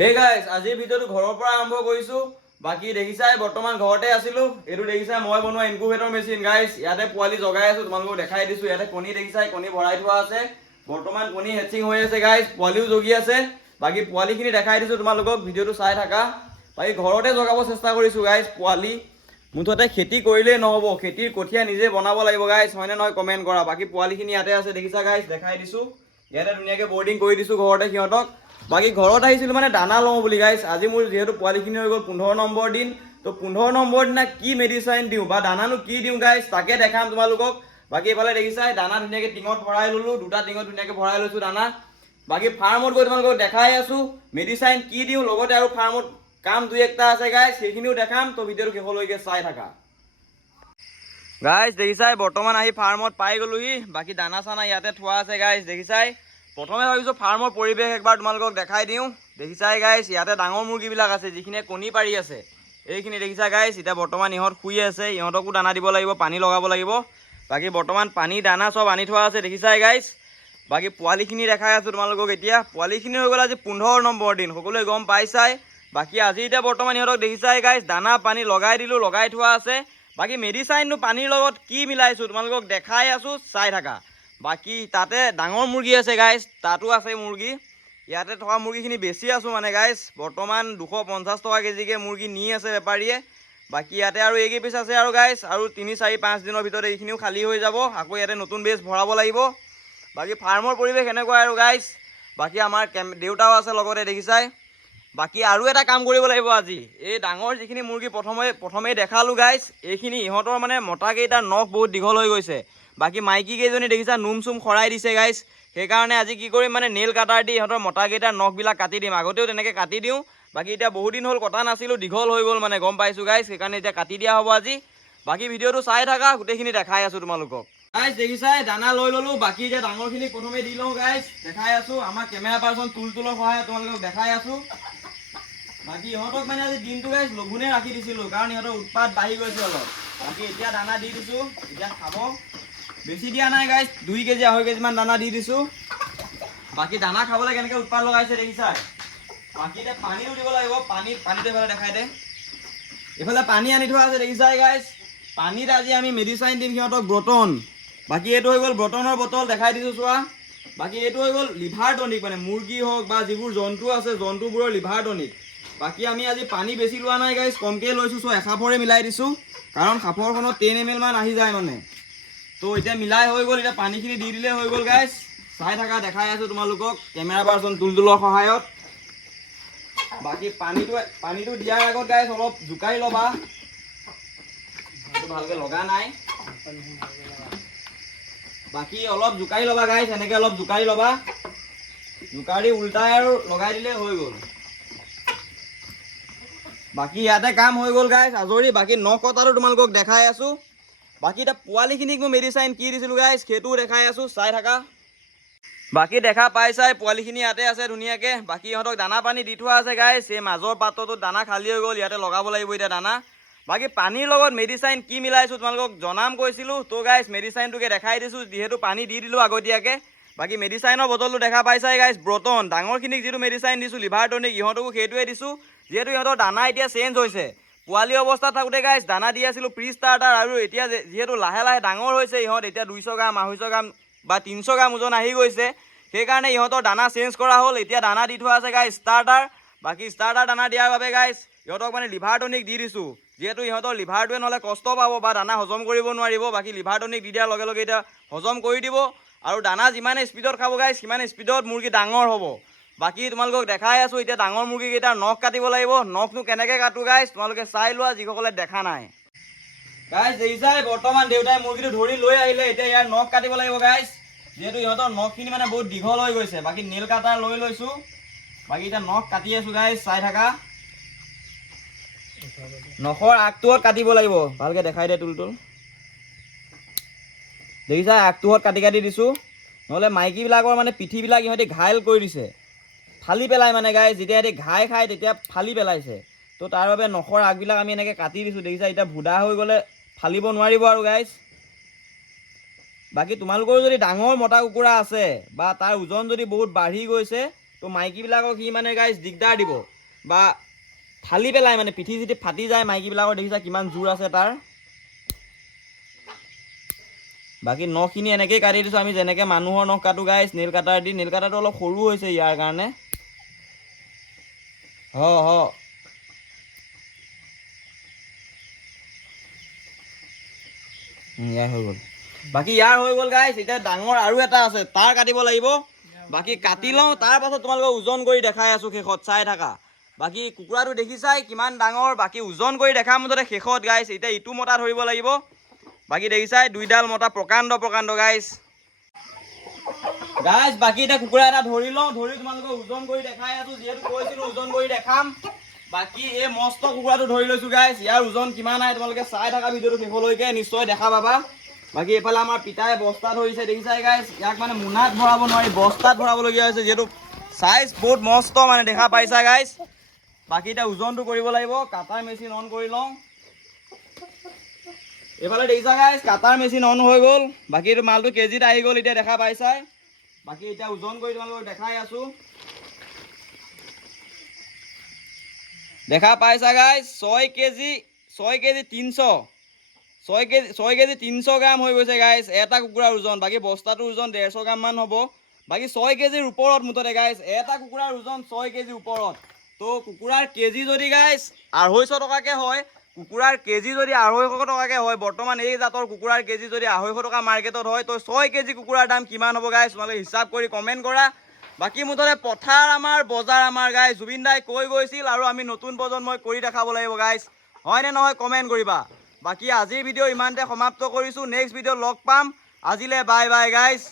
Hey guys, আজিৰ ভিডিঅ'টো ঘৰৰ পৰা আৰম্ভ কৰিছো। বাকি দেখিছাই বৰ্তমান ঘৰতে আছিলো। এটো দেখিছাই মই বনোৱা ইনকুবেটৰ মেচিন গাইস। ইয়াতে পোৱালি জগাই আছো, তোমালোকক দেখাই দিছো। ইয়াতে কণী দেখিছাই, কণী ভৰাই থোৱা আছে। বৰ্তমান কণী হেচিং হৈ আছে গাইস, পোৱালিও জগি আছে। বাকি পোৱালিখিনি দেখাই দিছো তোমালোকক, ভিডিঅ'টো চাই থাকা। বাকি ঘৰতে জগাব চেষ্টা কৰিছো গাইস পোৱালি। মুঠতে খেতি কৰিলেই নহব, খেতিৰ কঠীয়া নিজে বনাব লাগিব গাইস, হয়নে নহয় কমেন্ট কৰা। বাকি পোৱালিখিনি ইয়াতে আছে দেখিছা গাইস, দেখাই দিছো। ইয়াতে ধুনীয়াকৈ বৰ্ডিং কৰি দিছো ঘৰতে সিহঁতক। বাকি ঘৰত আহিছিলো মানে দানা লওঁ বুলি গাইস। আজি মোৰ যেহেতু পোৱালিখিনি হৈ গ'ল 15 নম্বৰ দিন, তো 15 নম্বৰ দিনা কি মেডিচাইন দিওঁ বা দানানো কি দিওঁ গাইস তাকে দেখাম তোমালোকক। বাকি এইফালে দেখিছাই দানা ধুনীয়াকৈ টিঙত ভৰাই ললো, দুটা টিঙত ধুনীয়াকৈ ভৰাই লৈছো দানা। বাকি ফাৰ্মত গৈ তোমালোকক দেখাই আছো মেডিচাইন কি দিওঁ, লগতে আৰু ফাৰ্মত কাম দুই একটা আছে গাইস, সেইখিনিও দেখাম। তো ভিডিঅ'টো শেষলৈকে চাই থাকা গাইস। দেখিছাই বৰ্তমান আহি ফাৰ্মত পাই গলোহি। বাকি দানা চানা ইয়াতে থোৱা আছে গাইস, দেখিছাই। প্ৰথমে ভাবিছো ফাৰ্মৰ পৰিৱেশ একবাৰ তোমালোকক দেখাই দিওঁ। দেখিছাই গাইস ইয়াতে ডাঙৰ মুৰ্গীবিলাক আছে যিখিনিয়ে কণী পাৰি আছে। এইখিনি দেখিছা গাইস, এতিয়া বৰ্তমান ইহঁত শুই আছে, ইহঁতকো দানা দিব লাগিব, পানী লগাব লাগিব। বাকি বৰ্তমান পানী দানা চব আনি থোৱা আছে দেখিছাই গাইস। বাকি পোৱালিখিনি দেখাই আছো তোমালোকক এতিয়া। পোৱালিখিনি হৈ গ'ল আজি 15 নম্বৰ দিন, সকলোৱে গম পাইছাই। বাকি আজি এতিয়া বৰ্তমান ইহঁতক দেখিছাই গাইস, দানা পানী লগাই দিলো, লগাই থোৱা আছে। বাকি মেডিচাইনটো পানীৰ লগত কি মিলাইছো তোমালোকক দেখাই আছো, চাই থাকা। বাকি তাতে ডাঙৰ মুৰ্গী আছে গাইস, তাতো আছে মুৰ্গী। ইয়াতে থকা মুৰ্গীখিনি বেছি আছো মানে গাইস। বৰ্তমান 250 টকা কেজিকে মুৰ্গী নি আছে বেপাৰীয়ে। বাকি ইয়াতে আৰু এই পিচ আছে আৰু গাইস, আৰু 3-4-5 দিনৰ ভিতৰত এইখিনিও খালী হৈ যাব। আকৌ ইয়াতে নতুন বেজ ভৰাব লাগিব। বাকি ফাৰ্মৰ পৰিৱেশ এনেকুৱা আৰু গাইস। বাকি আমাৰ দেউতাও আছে লগতে দেখিছাই। বাকি আৰু এটা কাম কৰিব লাগিব আজি। এই ডাঙৰ যিখিনি মুৰ্গী প্ৰথমেই দেখালো গাইস, এইখিনি ইহঁতৰ মানে মতা কেইটাৰ নখ বহুত দীঘল হৈ গৈছে। বাকি মাইকী কেইজনী দেখিছা নোম চুম খৰাই দিছে গাইস। সেইকাৰণে আজি কি কৰিম মানে নেইল কাটাৰ দি ইহঁতৰ মতা কেইটাৰ নখবিলাক কাটি দিম। আগতেও তেনেকৈ কাটি দিওঁ। বাকি এতিয়া বহুত দিন হ'ল কটা নাছিলোঁ, দীঘল হৈ গ'ল মানে গম পাইছোঁ গাইস, সেইকাৰণে এতিয়া কাটি দিয়া হ'ব আজি। বাকি ভিডিঅ'টো চাই থাকা, গোটেইখিনি দেখাই আছোঁ তোমালোকক গাইস। দেখিছাই দানা লৈ ল'লোঁ। বাকি এতিয়া ডাঙৰখিনি প্ৰথমে দি লওঁ গাইস, দেখাই আছোঁ। আমাৰ কেমেৰা পাৰ্চন তুলতুলৰ সহায়ত তোমালোকক দেখাই আছোঁ। বাকি ইহঁতক মানে আজি দিনটো গাইস লঘোণে ৰাখি দিছিলোঁ, কাৰণ ইহঁতৰ উৎপাত বাঢ়ি গৈছে অলপ। বাকি এতিয়া দানা দি দিছোঁ, এতিয়া খাব। বেছি দিয়া নাই গাইস, 2 কেজি 2.5 কেজিমান দানা দি দিছোঁ। বাকি দানা খাবলৈ কেনেকৈ উৎপাত লগাইছে দেখিছাই। বাকি এতিয়া পানীও দিব লাগিব, পানীটো এইফালে দেখাই দে। এইফালে পানী আনি থোৱা আছে দেখিছাই গাইস। পানীত আজি আমি মেডিচাইন দিম সিহঁতক ব্ৰটন। বাকি এইটো হৈ গ'ল ব্ৰটনৰ বটল, দেখাই দিছোঁ চোৱা। বাকি এইটো হৈ গ'ল লিভাৰ টনিক, মানে মুৰ্গী হওক বা যিবোৰ জন্তু আছে জন্তুবোৰৰ লিভাৰ টনিক। বাকি আমি আজি পানী বেছি লোৱা নাই গাইস, কমকৈ লৈছোঁ। চ' এসাফৰে মিলাই দিছোঁ, কাৰণ সাফৰখনত 10 ml মান আহি যায় মানে। তো এতিয়া মিলাই হৈ গ'ল, এতিয়া পানীখিনি দি দিলে হৈ গ'ল গাইস। চাই থাকা, দেখাই আছোঁ তোমালোকক কেমেৰা পাৰ্চন তুলতুলৰ সহায়ত। বাকি পানীটো দিয়াৰ আগত গাইস অলপ জোকাৰি ল'বা। ভালকৈ লগা নাই। বাকি অলপ জোকাৰি ল'বা গাইস, এনেকৈ অলপ জোকাৰি ল'বা। জোকাৰি উল্টাই আৰু লগাই দিলে হৈ গ'ল। বাকি ইয়াতে কাম হৈ গ'ল গাইস, আজৰি। বাকি নখ কটাটো তোমালোকক দেখাই আছোঁ। বাকি এতিয়া পোৱালিখিনিক মই মেডিচাইন কি দিছিলোঁ গাইস সেইটোও দেখাই আছোঁ, চাই থাকা। বাকি দেখা পাইছাই পোৱালিখিনি ইয়াতে আছে ধুনীয়াকৈ। বাকি ইহঁতক দানা পানী দি থোৱা আছে গাইস। এই মাজৰ পাত্ৰটোত দানা খালী হৈ গ'ল, ইয়াতে লগাব লাগিব এতিয়া দানা। বাকি পানীৰ লগত মেডিচাইন কি মিলাইছোঁ তোমালোকক জনাম কৈছিলোঁ। তো গাইস মেডিচাইনটোকে দেখাই দিছোঁ, যিহেতু পানী দি দিলোঁ আগতীয়াকৈ। বাকি মেডিচাইনৰ বটলটো দেখা পাইছাই গাইস, ব্ৰটন। ডাঙৰখিনিক যিটো মেডিচাইন দিছোঁ লিভাৰ টনিক, ইহঁতকো সেইটোৱে দিছোঁ। যিহেতু ইহঁতৰ দানা এতিয়া চেঞ্জ হৈছে। পোৱালি অৱস্থাত থাকোঁতে গাইস দানা দি আছিলোঁ প্ৰি ষ্টাৰ্টাৰ, আৰু এতিয়া যিহেতু লাহে লাহে ডাঙৰ হৈছে ইহঁত, এতিয়া 200 গ্ৰাম 250 গ্ৰাম বা 300 গ্ৰাম ওজন আহি গৈছে। সেইকাৰণে ইহঁতৰ দানা চেঞ্জ কৰা হ'ল। এতিয়া দানা দি থোৱা আছে গাইস ষ্টাৰ্টাৰ। বাকি ষ্টাৰ্টাৰ দানা দিয়াৰ বাবে গাইস ইহঁতক মানে লিভাৰ টনিক দি দিছোঁ, যিহেতু ইহঁতৰ লিভাৰটোৱে নহ'লে কষ্ট পাব বা দানা হজম কৰিব নোৱাৰিব। বাকি লিভাৰ টনিক দি দিয়াৰ লগে লগে এতিয়া হজম কৰি দিব, আৰু দানা যিমানে স্পীডত খাব গাইস সিমানে স্পীডত মুৰ্গী ডাঙৰ হ'ব। বাকি তোমালোকক দেখাই আছোঁ এতিয়া ডাঙৰ মুৰ্গীকেইটাৰ নখ কাটিব লাগিব। নখনো কেনেকৈ কাটো গাইস তোমালোকে চাই লোৱা, যিসকলে দেখা নাই গাইস। দেখিছাই বৰ্তমান দেউতাই মুৰ্গীটো ধৰি লৈ আহিলে, এতিয়া ইয়াৰ নখ কাটিব লাগিব গাইস, যিহেতু ইহঁতৰ নখখিনি মানে বহুত দীঘল হৈ গৈছে। বাকি নেইল কাটাৰ লৈ লৈছোঁ। বাকি এতিয়া নখ কাটি আছোঁ গাইস, চাই থাকা। নখৰ আগটোত কাটিব লাগিব, ভালকৈ দেখাই দে তুলতুল। দেখিছা আগটোত কাটি কাটি দিছোঁ, নহ'লে মাইকীবিলাকৰ মানে পিঠিবিলাক ইহঁতি ঘাইল কৰি দিছে, ফালি পেলাই মানে গাইস। যেতিয়া ইহঁতি ঘাই খায় তেতিয়া ফালি পেলাইছে। তো তাৰ বাবে নখৰ আগবিলাক আমি এনেকৈ কাটি দিছোঁ দেখিছা। এতিয়া ভুদা হৈ গ'লে ফালিব নোৱাৰিব আৰু গাইস। বাকি তোমালোকৰ যদি ডাঙৰ মতা কুকুৰা আছে বা তাৰ ওজন যদি বহুত বাঢ়ি গৈছে, তো মাইকীবিলাকক সি মানে গাইজ দিগদাৰ দিব বা ফালি পেলাই মানে পিঠি চিঠি ফাটি যায় মাইকীবিলাকৰ দেখিছা কিমান জোৰ আছে তাৰ বাকী নখখিনি এনেকেই কাটি দিছোঁ আমি যেনেকৈ মানুহৰ নখ কাটো গাইজ নেইল কাটাৰ দি নেইল কাটাৰটো অলপ সৰু হৈছে ইয়াৰ কাৰণে ইয়াৰ হৈ গ'ল বাকী ইয়াৰ হৈ গ'ল গাইজ এতিয়া ডাঙৰ আৰু এটা আছে তাৰ কাটিব লাগিব বাকী কাটি লওঁ তাৰ পাছত তোমালোকক ওজন কৰি দেখাই আছোঁ শেষত চাই থাকা বাকী কুকুৰাটো দেখিছাই কিমান ডাঙৰ বাকী ওজন কৰি দেখা মুঠতে শেষত গাইজ এতিয়া ইটো মতা ধৰিব লাগিব বাকী দেখিছাই দুইডাল মতা প্ৰকাণ্ড গাইজ বাকী এতিয়া কুকুৰা এটা ধৰি লওঁ ধৰি তোমালোকক ওজন কৰি দেখাই আছোঁ যিহেতু কৈছিলোঁ ওজন কৰি দেখাম বাকী এই মস্ত কুকুৰাটো ধৰি লৈছোঁ গাইজ ইয়াৰ ওজন কিমান আহে তোমালোকে চাই থকা ভিডিঅ'টো শেষলৈকে নিশ্চয় দেখা পাবা বাকী এইফালে আমাৰ পিতাই বস্তা ধৰিছে দেখিছাই গাইজ ইয়াক মানে মোনাত ভৰাব নোৱাৰি বস্তাত ভৰাবলগীয়া হৈছে যিহেতু চাইজ বহুত মস্ত মানে দেখা পাইছা গাইজ বাকী এতিয়া ওজনটো কৰিব লাগিব কাটাৰ মেচিন অন কৰি লওঁ এইফালে দেখিছা গাইজ কাটাৰ মেচিন অন হৈ গ'ল বাকী এইটো মালটো কেজিত আহি গ'ল এতিয়া দেখা পাইছাই বাকী এতিয়া ওজন কৰি তোমালোকক দেখাই আছোঁ দেখা পাইছা গাইজ 6 কেজি 300 6 কেজি 300 গ্ৰাম হৈ গৈছে গাইজ এটা কুকুৰাৰ ওজন বাকী বস্তাটোৰ ওজন 150 গ্ৰামমান হ'ব বাকী 6 কেজিৰ ওপৰত মুঠতে গাইজ এটা কুকুৰাৰ ওজন 6 কেজিৰ ওপৰত তো কুকুৰাৰ কেজি যদি গাইজ 250 টকাকৈ হয় কুকুৰাৰ কেজি যদি 250 টকাকৈ হয় বৰ্তমান এই জাতৰ কুকুৰাৰ কেজি যদি 250 টকা মাৰ্কেটত হয় তো 6 কেজি কুকুৰাৰ দাম কিমান হ'ব গাইজ তোমালোকে হিচাপ কৰি কমেণ্ট কৰা বাকী মুঠতে পথাৰ আমাৰ বজাৰ আমাৰ গাইজ জুবিন দাই কৈ গৈছিল আৰু আমি নতুন প্ৰজন্মই কৰি দেখাব লাগিব গাইজ হয়নে নহয় কমেণ্ট কৰিবা বাকী আজিৰ ভিডিঅ' ইমানতে সমাপ্ত কৰিছোঁ নেক্সট ভিডিঅ' লগ পাম আজিলৈ বাই বাই গাইজ